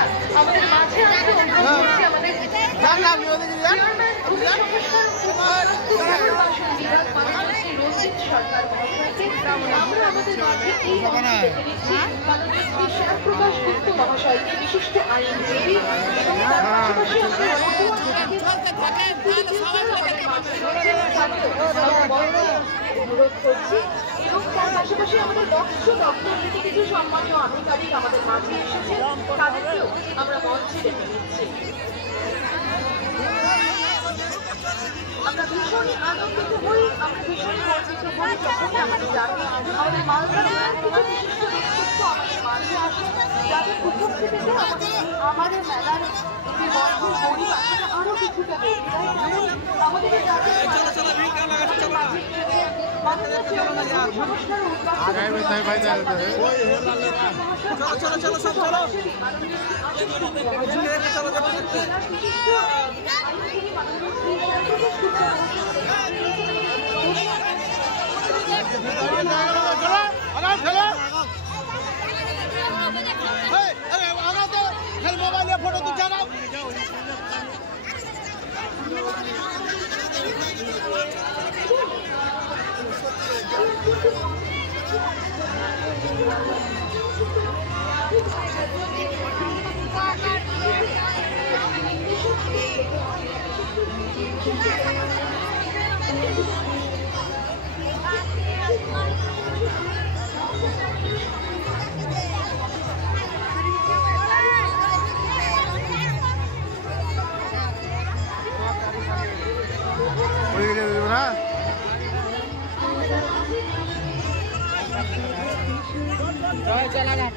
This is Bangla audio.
এছাড়া আমাদের মাঝে আছে অনুরোধ করছি আমাদের সরকার মহাশয়কে আমরা আমাদের মাঝে এই প্রকাশ গুপ্ত মহাশয়কে বিশিষ্ট আইনজীবী এবং তার পাশাপাশি অনুরোধ করছি এবং তার পাশাপাশি আমাদের বক্স দপ্তর থেকে কিছু সম্মানীয় আধিকারিক আমাদের মাঝে এসেছে, তাদেরকেও আমরা মঞ্চে ডেকে নিচ্ছি। আমরা ভীষণই আনন্দিত হই, আমরা ভীষণই গর্বিত হই যখন আমাদের জাতি আমাদের মালদা জেলার কিছু বিশিষ্ট ব্যক্তিত্ব আমাদের মাঝে আসে, যাদের উপস্থিতিতে আমাদের মেলার যে বর্ধের পরিবার সেটা আরো কিছুটা বেড়ে যায়। যেমন আমাদের জাতির মাঝে এসেছে মাননীয় চেয়ারম্যান সংস্কার फोटो तू जाना चला